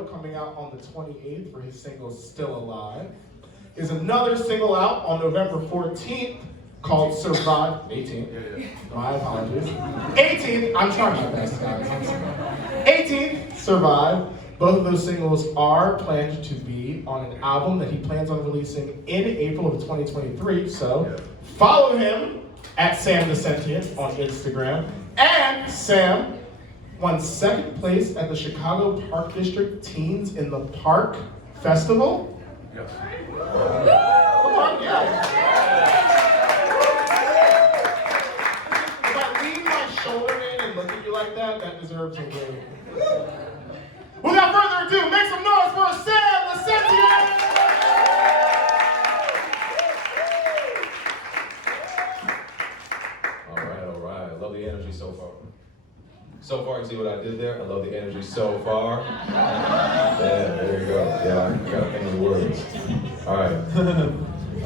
video coming out on the 28th for his single Still Alive. There's another single out on November 14th called Survive. 18th. My apologies. 18th. I'm trying my best, guys. 18th, Survive. Both of those singles are planned to be on an album that he plans on releasing in April of 2023. So follow him at Sam the Sentient on Instagram. And Sam won second place at the Chicago Park District Teens in the Park Festival. Yes. Come on, yeah. If I lean my shoulder in and look at you like that, that deserves a win. Without further ado, make some noise for Sam the Sentient! All right. Love the energy so far. So far, you see what I did there? I love the energy so far. Yeah, there you go. Yeah, I gotta think of the words. All right.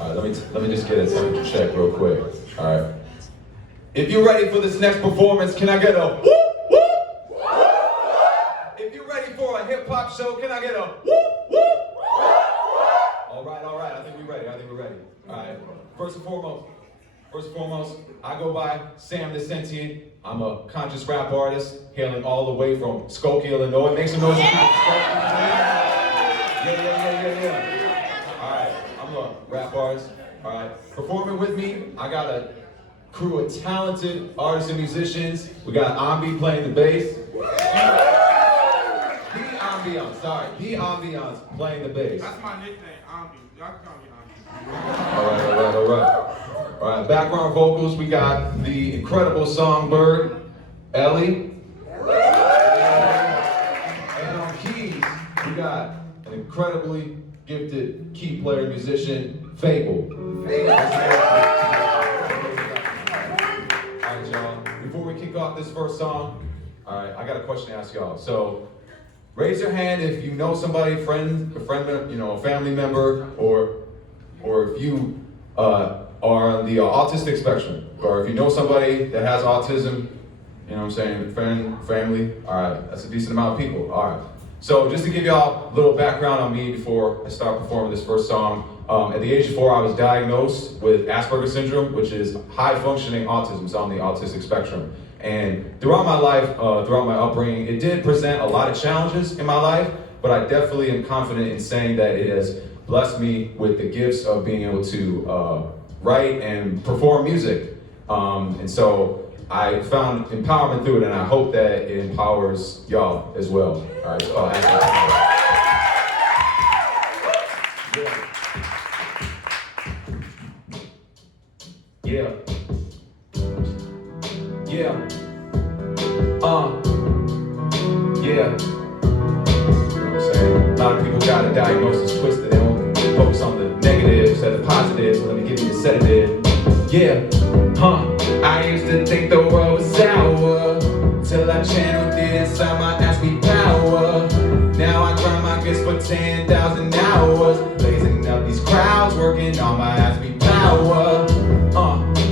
All right, let me just get a temperature check real quick. All right. If you're ready for this next performance, can I get a whoop, whoop? If you're ready for a hip hop show, can I get a whoop, whoop? All right. I think we're ready. All right. First and foremost, I go by Sam the Sentient. I'm a conscious rap artist, hailing all the way from Skokie, Illinois. Make some noise. Yeah. All right, I'm a rap artist. All right, performing with me, I got a crew of talented artists and musicians. We got Ambi playing the bass. The Ambiance playing the bass. That's my nickname, Ambi. Y'all can call me Ambi. All right. All right, background vocals, we got the incredible songbird, Ellie. And on keys, we got an incredibly gifted key player musician, Fable. All right, y'all, before we kick off this first song, all right, I got a question to ask y'all. So, raise your hand if you know somebody, a family member, or if you are on the autistic spectrum, or if you know somebody that has autism, you know what I'm saying, family, all right, that's a decent amount of people, all right. So just to give y'all a little background on me before I start performing this first song, at the age of 4, I was diagnosed with Asperger's syndrome, which is high functioning autism, so on the autistic spectrum. And throughout my life, throughout my upbringing, it did present a lot of challenges in my life, but I definitely am confident in saying that it has blessed me with the gifts of being able to write and perform music. And so I found empowerment through it, and I hope that it empowers y'all as well. All right, so yeah. You know what I'm saying? A lot of people got a diagnosis twisted. They don't focus on the negatives instead of positives. So let me give you a sedative. I used to think the world was sour till I channeled it inside my Aspie power. Now I grind my gifts for 10,000 hours, blazing up these crowds, working on my Aspie power.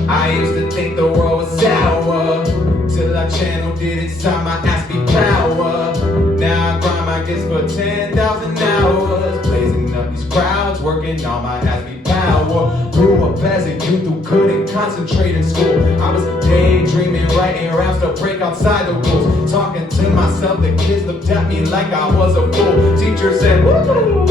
I used to think the world was sour till I channeled it inside my Aspie power. Now I grind my gifts for 10,000 hours, blazing up these crowds, working on my Aspie power. Grew up as a youth who couldn't concentrate in school. I was daydreaming, writing raps to break outside the rules. Talking to myself, the kids looked at me like I was a fool. Teacher said, woo.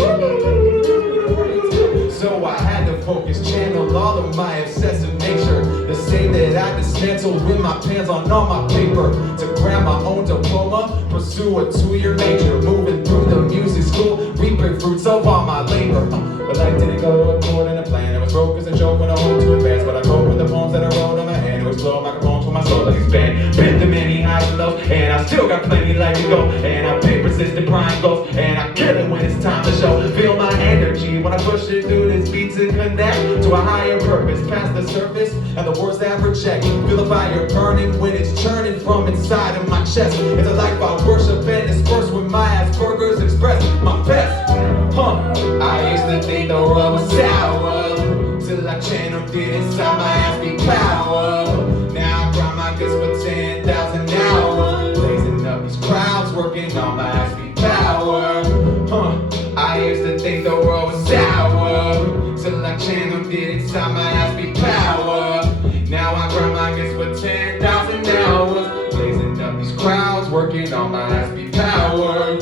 So I had to focus, channel all of my obsessive nature. To say that I dismantled with my pants on all my paper. To grab my own diploma, pursue a 2-year major. Moving through the music school, reaping fruits of all my labor. But life didn't go according to plan. It was broke as a joke when I wanted to advance. But I wrote with the poems that I wrote on my hand. It was blowing microphones for my soul like expand. Been through many highs and lows, and I still got plenty life to go. And I pick persistent prime goals, and I kill it when it's time to show. Feel my energy when I push it through this beat to connect to a higher purpose, past the surface and the words that reject. Feel the fire burning when it's churning from inside of my chest. It's a life I worship and disperse with my Asperger's express my best. I used to think the world was sour till I channeled it inside my Aspie power. Now I grind my gifts for 10,000 hours, blazing up these crowds, working on my Aspie power. channeled it inside my high-speed power. Now I grind my gifts for 10,000 hours, blazing up these crowds, working on my high-speed power.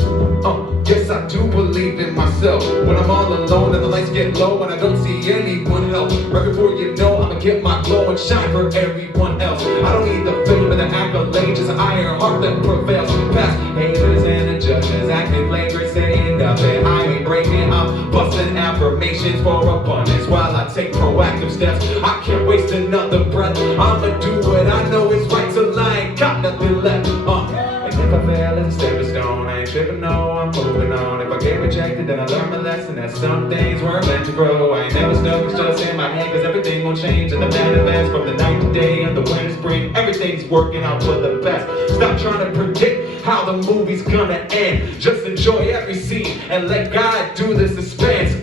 Yes, I do believe in myself. When I'm all alone and the lights get low and I don't see anyone help, right before you know, I'ma get my glow and shine for everyone else. I don't need the fame and the accolades, just an iron heart that prevails. Past haters and the judges acting flagrant, saying nothing. I ain't breaking, I'm busting affirmations for abundance while I take proactive steps. I can't waste another breath. I'ma do what I know is right till I ain't got nothing left. And if I fail, it's a stepping stone. I ain't tripping, no, I'm moving on. If I get rejected, then I learn my lesson that some things weren't meant to grow. I ain't never stuck, it's just in my head, cause everything will change. And the manifest from the night to day and the winter spring, everything's working out for the best. Stop trying to predict how the movie's gonna end. Just enjoy every scene and let God do the suspense.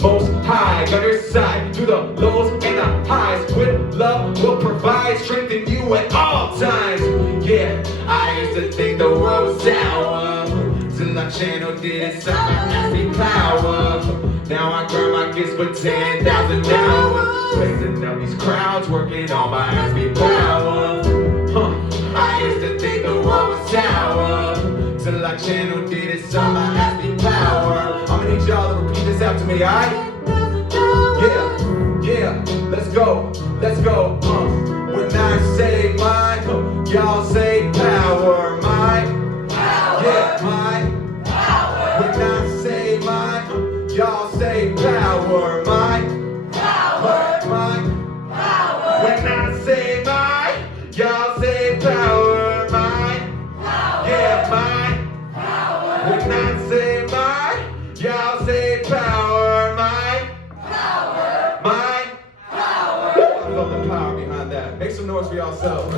Most high on your side, through the lows and the highs. With love will provide, strengthen you at all times. Yeah, I used to think the world was sour, till I channeled it inside my high-speed power. Now I grind my gifts for 10,000 hours, blazing up these crowds, working on my high-speed power. I used to think the world was sour, till I channeled it inside my high-speed power. I'ma need y'all to repeat this after me, alright? Yeah, let's go. When I say mine, y'all say power, mine. Yeah, mine. When I say mine, y'all say power, mine. Mine. When I say mine, y'all say power, mine. Yeah, mine. When I say mine, y'all say power, mine. Mine. I love the power behind that. Make some noise for yourselves.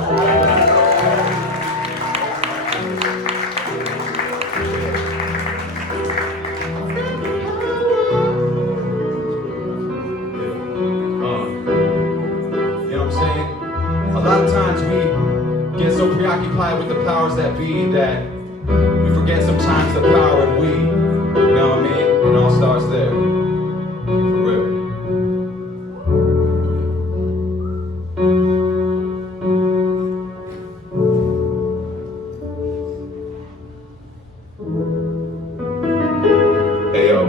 A lot of times we get so preoccupied with the powers that be that we forget sometimes the power in we. You know what I mean? It all starts there. For real. Hey yo.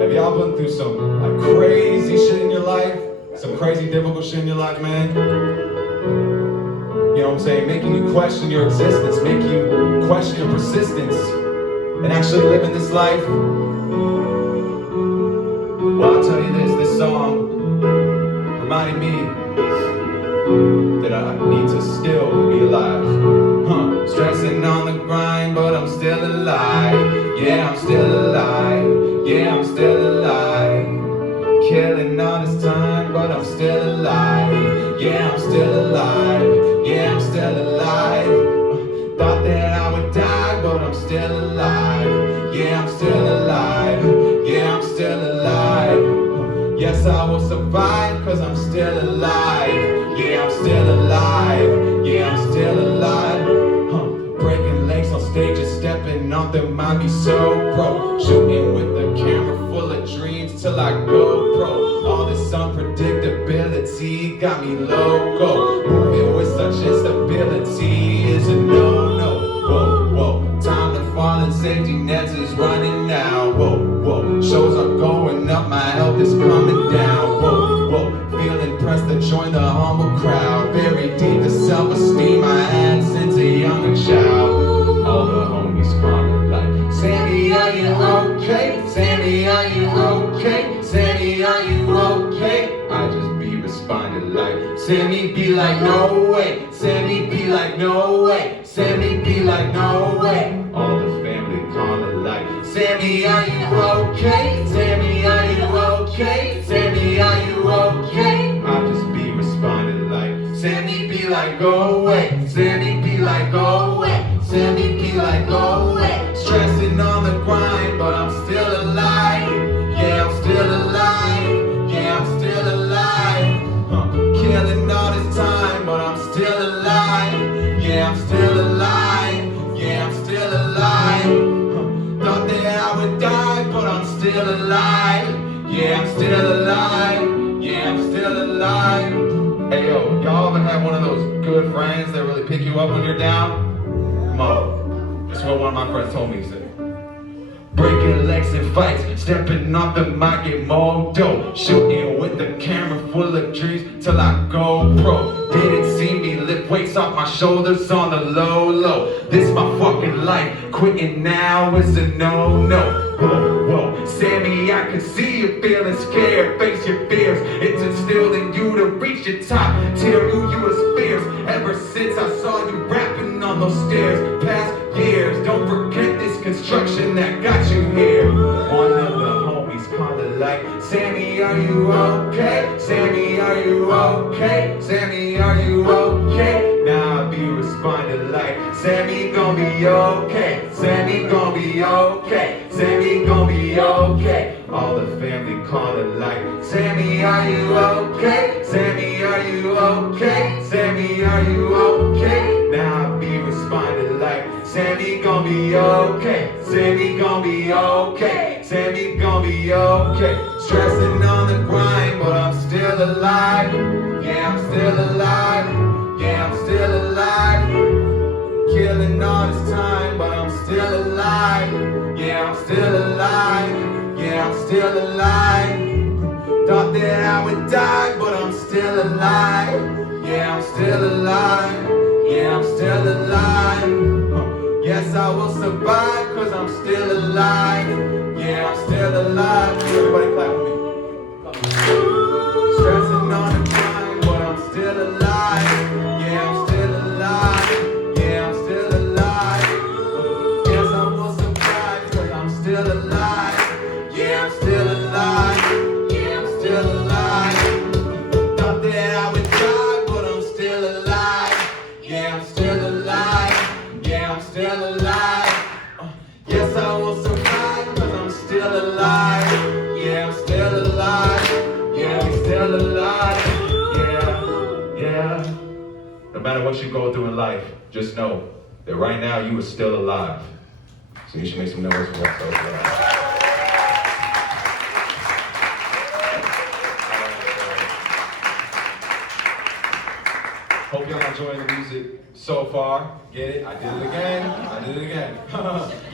Have y'all been through some crazy shit in your life? Some crazy difficult shit in your life, man? You know what I'm saying? Making you question your existence, make you question your persistence, and actually living this life. Well, I'll tell you this song reminded me that I need to still be alive. Stressing on the grind, but I'm still alive. Yeah, I'm still alive. Yeah, I'm still alive. Killing all this time, but I'm still alive. Yeah, I'm still alive. Yeah, I'm still alive. Thought that I would die, but I'm still alive. Yeah, I'm still alive. Yeah, I'm still alive. Yes, I will survive, cause I'm still alive. Yeah, I'm still alive. Yeah, I'm still alive. Breaking legs on stages, stepping off them, might be so pro. Shooting with the camera full of dreams till I go pro. All this unpredictability got me loco. Moving with such instability is a no-no. Whoa, time to fall and safety nets is running now. Whoa, shows are going up, my health is coming down. Whoa, feeling pressed to join the humble crowd. Very deep the self-esteem I had since a young child. All the homies calling like, Sammy, are you okay? Sammy, are you okay? Sammy, are you okay? I just be responding like, Sammy be like, no way. Sammy be like, no way. Sammy be like, no way. All the family calling like, Sammy, are you okay? Sammy, are you okay? Sammy, are you okay? I just be responding like, Sammy be like, go away. Sammy be like, go away. Sammy be like, go away. Stressing on the grind, but I'm still alive. Yeah, I'm still alive. Yeah, I'm still alive. Killing all this time, but I'm still alive. Yeah, I'm still alive. Yeah, I'm still alive. have one of those good friends that really pick you up when you're down? Come on. That's what one of my friends told me. He said, breaking legs in fights, stepping off the mic, get more dope. Shooting with the camera full of dreams till I go pro. Didn't see me lift weights off my shoulders on the low. This my fucking life, quitting now is a no. Whoa, Sammy, I can see you feeling scared. Face your fears, it's instilled in you to reach your top. Till you was fierce, ever since I saw you rapping on those stairs. Past years, don't forget this construction that got you here. One of the homies kinda like, Sammy, are you okay? Sammy, are you okay? Sammy, are you okay? Now I be responding like, Sammy gon' be okay. Sammy gon' be okay. Sammy gon' be okay. All the family calling like, Sammy, are you okay? Sammy, are you okay? Sammy, are you okay? Now I be responding like, Sammy gon' be okay. Sammy gon' be okay. Sammy gon' be okay. Stressing on the grind, but I'm still alive. Yeah, I'm still alive. Yeah, I'm still alive. Killing all this time, but I'm still alive. Yeah, I'm still alive. Yeah, I'm still alive. Thought that I would die, but I'm still alive. Yeah, I'm still alive. Yeah, I'm still alive. Yes, I will survive, cause I'm still alive. Yeah, I'm still alive. Everybody clap with me. Stressing on the grind, but I'm still alive. Yeah, I'm still alive. Yeah, I'm still alive. Yes, I will survive, cause I'm still alive. Yeah, I'm still alive. Yeah, I'm still alive. Thought that I would die, but I'm still alive. Yeah, I'm still alive. Yeah, I'm still alive. Yes, I will survive, cause I'm still alive. Yeah, I'm still alive. Yeah, I'm still alive. Yeah. No matter what you go through in life, just know that right now you are still alive. So you should make some noise for yourself. Hope y'all enjoying the music so far. Get it? I did it again.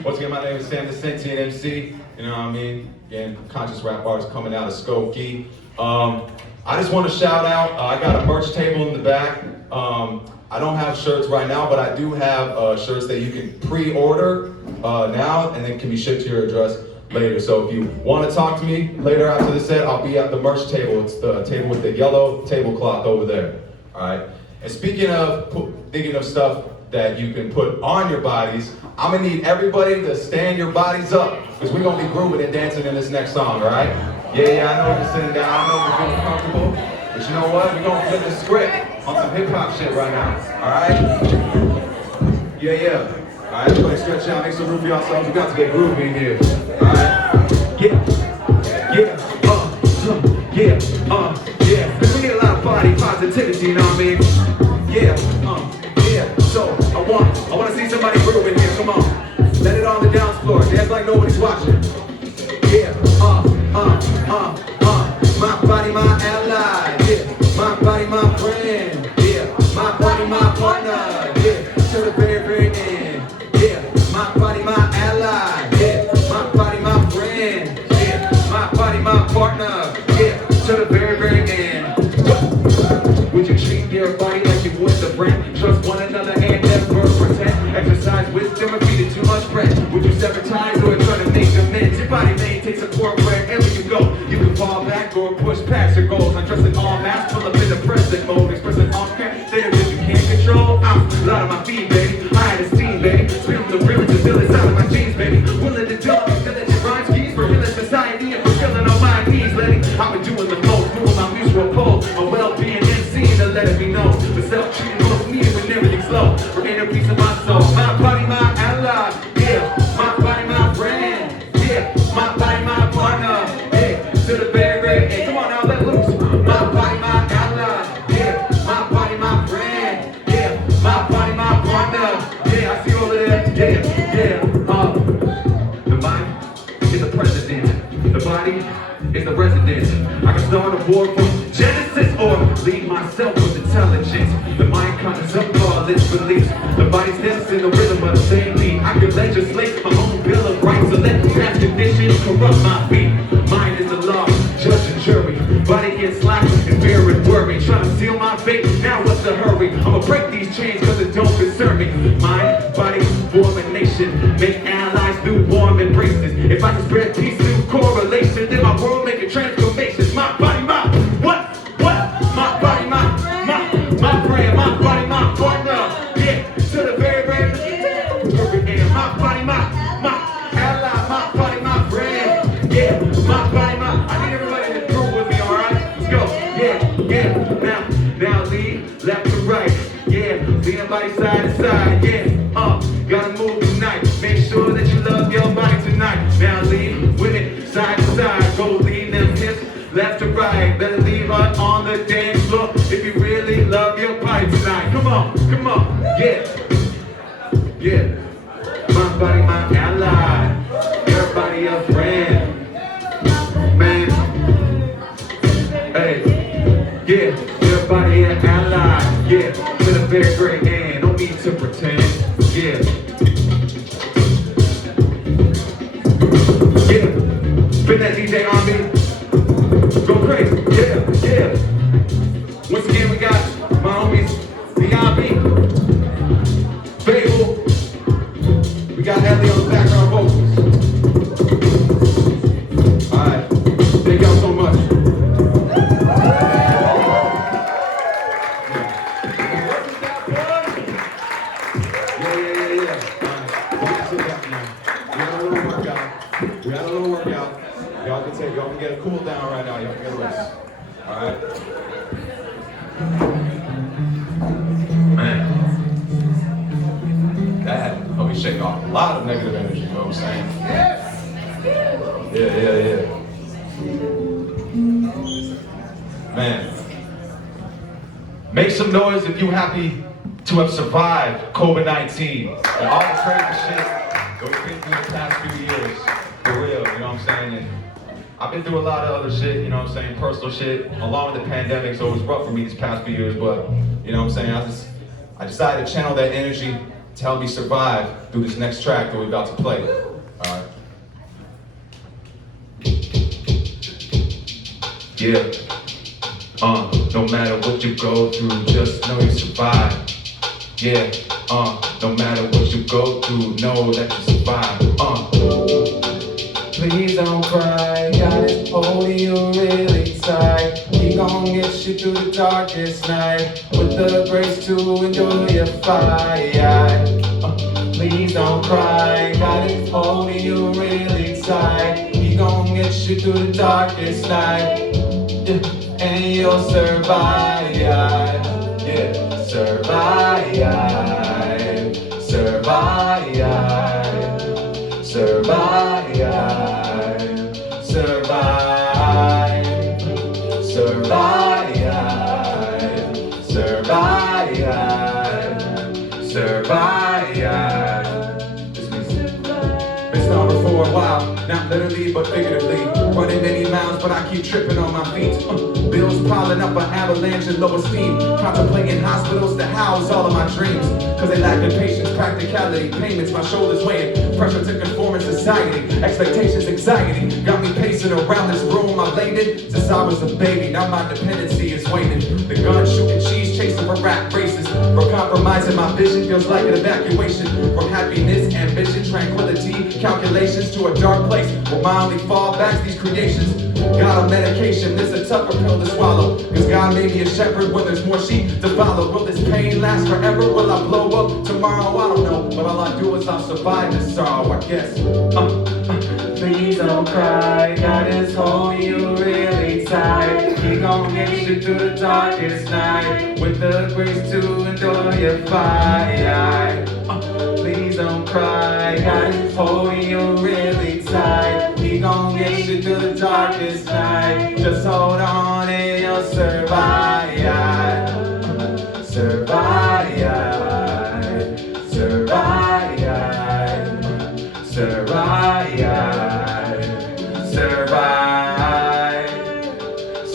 Once again, my name is Sam the Sentient MC. You know what I mean? Again, conscious rap artist coming out of Skokie. I just want to shout out, I got a merch table in the back. I don't have shirts right now, but I do have shirts that you can pre-order now and then can be shipped to your address later. So if you want to talk to me later after the set, I'll be at the merch table. It's the table with the yellow tablecloth over there. All right. And speaking of thinking of stuff that you can put on your bodies, I'm gonna need everybody to stand your bodies up because we're gonna be grooving and dancing in this next song, all right? Yeah, I know you're sitting down, I know you're feeling comfortable, but you know what? We're gonna flip the script on some hip hop shit right now, all right? Yeah. All right, everybody stretch out, make some room for yourselves. We got to get groovy in here, all right? Yeah. Cause we need a lot of body positivity, you know what I mean? Yeah. So I want to see somebody groove in here. Come on, let it on the dance floor. Dance like nobody's watching. Yeah. My body, my ally. Yeah. My body, my friend. Yeah. My body, my partner. Yeah. To the very end. Yeah. My body, my ally. Yeah. My body, my friend. Yeah. My body, my partner. Yeah. To the very end. Would you treat your body like you would the brand? Trust one another and never pretend. Exercise wisdom or feed it too much bread. Would you sever ties or try to make amends? Your body maintains support wherever you go. You can fall back or push past your goals. I'm dressing all mass, pull up in the present mode. Expressing all care, say that you can't control. I'm loud on my feet, baby. I had a steam, baby. Spitting the real to feel inside of my jeans, baby. Willing to do it, feel that your rhymes keys for real in society and fulfilling on my needs, lady. I've been doing the most, moving my mutual pole. My well-being MC to let it be known. But self-treating most needed when everything's low. For inner peace of my soul. My body, my ally. Yeah. My body, my friend. Yeah. My body, my partner. Yeah. To the very end. Come on now, let loose. My body, my ally. Yeah. My body, my friend. Yeah. My body, my partner. Yeah. I see all of that. Yeah. The mind is the president. The body is the resident. president. I can start a war from Genesis or lead myself with intelligence. The mind conjures up all its beliefs. The body steps in the rhythm of the same beat. I can legislate my own bill of rights, so let past conditions corrupt my feet. Mind is the law, judge and jury. Body gets slapped and fear and worry. Trying to seal my fate, now what's the hurry? I'ma break these chains cause it don't concern me. Mind, body, form a nation. Make allies through warm embraces. If I can spread peace through correlation, then my world make a transformation. My body, my, what? My body, my brand, my body, my partner. Yeah, to the very, very perfect end. My body, my ally, my body, my brand. Yeah, my body, I need everybody to groove with me, alright? Let's go. Yeah. Now lead left to right. Yeah, lean body side to side. Yeah, gotta move tonight. Make sure that you love your body tonight. Now lean with it side to side. Go lean them hips left to right. Better leave her on the dance floor if you really love your body tonight. Come on, yeah. My body, my ally. Your body, a friend. Man, hey, yeah, your body, an ally. Yeah, to the very great end. No need to pretend. Yeah. Spin that DJ on me. Go crazy, yeah. Once again, we got my homies, B.I.B., Fable. We got Ellie on the background vocals. Alright, thank y'all so much. Yeah. Alright, we got a little workout. Y'all can get a cool down right now. Y'all can get a rest. Alright. Man. That helped me shake off a lot of negative energy, you know what I'm saying? Yeah. Man. Make some noise if you happy to have survived COVID-19 and all the crazy shit that we've been through the past few years. For real, you know what I'm saying? And I've been through a lot of other shit, you know what I'm saying, personal shit, along with the pandemic, so it was rough for me these past few years, but, you know what I'm saying, I decided to channel that energy to help me survive through this next track that we're about to play. Alright. Yeah. No matter what you go through, just know you survive. Yeah. No matter what you go through, know that you survive. Please don't cry, God is holding you really tight. He gon' get you through the darkest night with the grace to endure your fight. Please don't cry, God is holding you really tight. He gon' get you through the darkest night, and you'll survive. Yeah, survive. This means been stalling for a while, not literally but figuratively. Running many miles, but I keep tripping on my feet. Bills piling up, an avalanche and low esteem. Contemplating hospitals to house all of my dreams. Cause they lack in patience, practicality, payments, my shoulders weighing. Pressure to conform in society, expectations, anxiety. Got me pacing around this room I've laid in since I was a baby. Now my dependency is waning. The gun shooting cheese, chasing for rat races. For compromising my vision feels like an evacuation. From happiness, ambition, tranquility, calculations to a dark place where my only fallback's these creations. God on medication, this a tougher pill to swallow. Cause God made me a shepherd when there's more sheep to follow. Will this pain last forever? Will I blow up tomorrow? I don't know. But all I do is I'll survive this sorrow, I guess. Please don't cry, God is holding you really tight. He gon' get you through the darkest night with the grace to endure your fight. Please don't cry, God is holding you really tight. He gon' get you through the darkest night. Just hold on and you'll survive. Survive.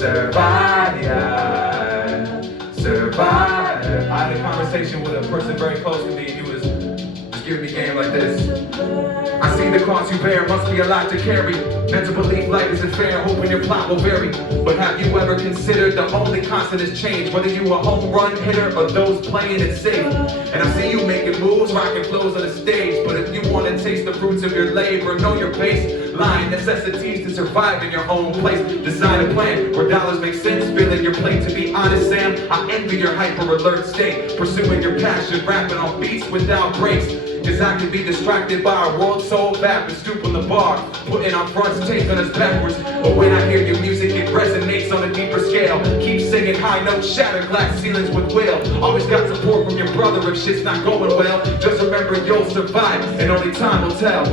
survive, survive. I had a conversation with a person very close to me. He was just giving me game like this. I see the cross you bear, must be a lot to carry. Meant to believe life isn't fair, hoping your plot will vary. But have you ever considered the only constant is change? Whether you a home run hitter or those playing it safe. And I see you making moves, rocking flows on the stage. But if you want to taste the fruits of your labor, know your baseline necessities to survive in your own place. Design a plan where dollars make sense, filling your plate. To be honest, Sam, I envy your hyper alert state. Pursuing your passion, rapping on beats without breaks. Cause I can be distracted by a world so vapid, stooping the bar, putting our fronts, taking us backwards. But when I hear your music, it resonates on a deeper scale. Keep singing high notes, shatter glass ceilings with will. Always got support from your brother if shit's not going well. Just remember you'll survive, and only time will tell.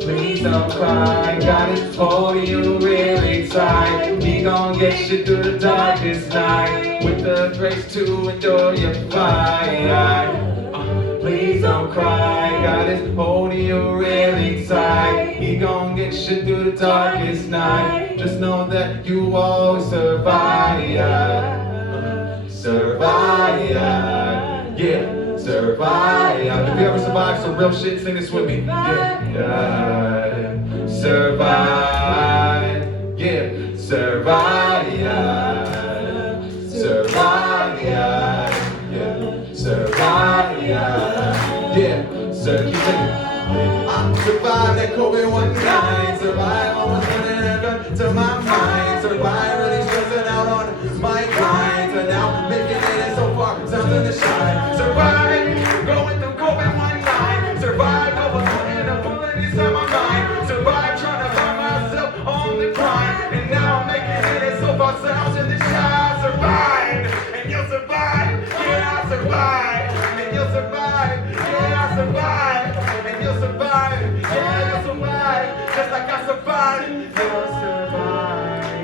Please don't cry, God is holding you really tight. He gon' get you through the darkest night, with the grace to endure your fight. Please don't cry, God is holding you really tight. He gon' get you through the darkest night. Just know that you always survive. Survive, yeah, survive. If you ever survive some real shit, sing this with me. Yeah, survive, yeah, survive, survive, yeah, survive, yeah, survive. I survived that COVID-19, survive almost running a gun to my mind, survive really stressing out on my grind, and now making it so far, sounds in the shine, survive, going through COVID-19, survive, overcoming a bullet inside my mind, survive, trying to find myself on the grind, and now I'm making it so far, sounds in the shine, survive, and you'll survive, yeah, I survive, and you'll survive, yeah, I survive. You'll survive, yeah, you'll survive, just like I survived. You'll survive,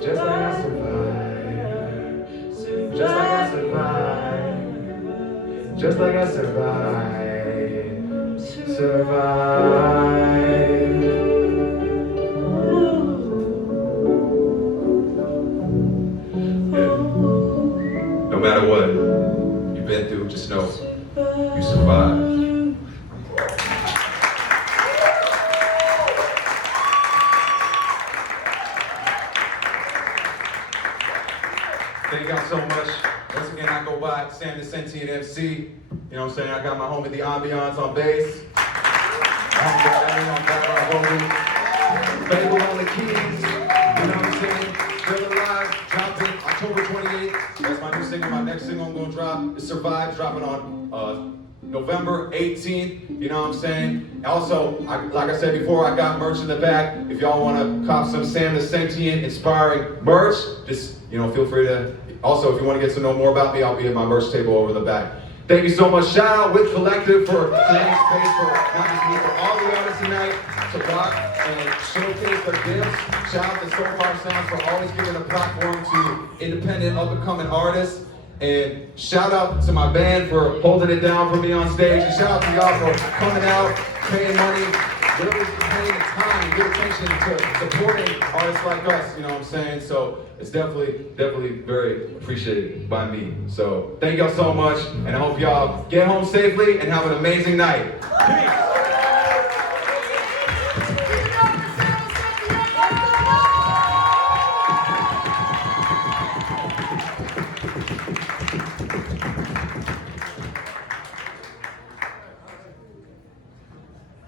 just like I survived, just like I survived, just like I survived, survive. Yeah. No matter what you've been through, just know you survived. Thank y'all so much. Once again, I go by Sam the Sentient MC. You know what I'm saying? I got my homie The Ambiance on bass. Fable on the keys. You know what I'm saying? Still alive. Dropped in October 28th. That's my new single. My next single I'm gonna drop is Survive, dropping on November 18th. You know what I'm saying? Also, like I said before, I got merch in the back. If y'all wanna cop some Sam the Sentient inspiring merch, just feel free to. Also, if you want to get to know more about me, I'll be at my merch table over the back. Thank you so much. Shout out with Collective for creating space for not just me, for all the artists tonight to rock and showcase their gifts. Shout out to Sofar Sounds for always giving a platform to independent, up-and-coming artists. And shout out to my band for holding it down for me on stage. And shout out to y'all for coming out, paying money, really paying the time, good attention to supporting artists like us, you know what I'm saying? So it's definitely very appreciated by me. So thank y'all so much, and I hope y'all get home safely and have an amazing night. Peace.